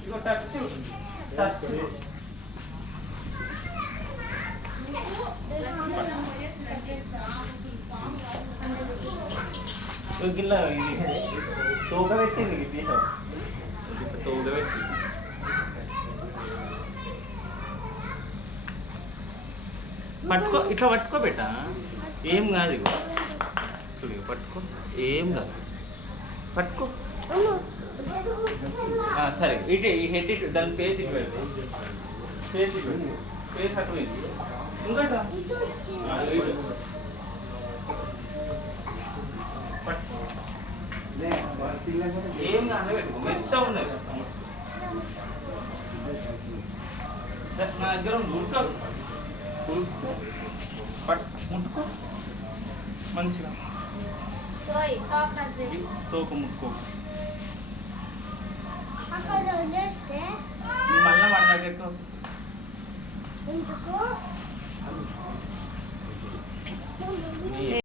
ఇగో touch touch గిల్ల ఇది తోక పెట్టింది దీంట్లో తోక పెట్టి పట్టుకో ఇట్లా పట్టుకో బెట్ట ఏం కాదు ఇగో చూడు పట్టుకో ఏం కాదు పట్టుకో సరే ఇటు ఈ హెడ్ ఇటు దాని ఫేస్ ఇటు పెట్టు ఫేస్ ఇటు పెట్టు ఫేస్ అటు ఇంకోట ఏం కాదు పెట్టుకో మెత్త ఉన్నది నా దగ్గర ఉడక ముట్టుకో మంచిగా తోక ముట్టుకో మళ్ళీ మన దగ్గరికి వస్తుంది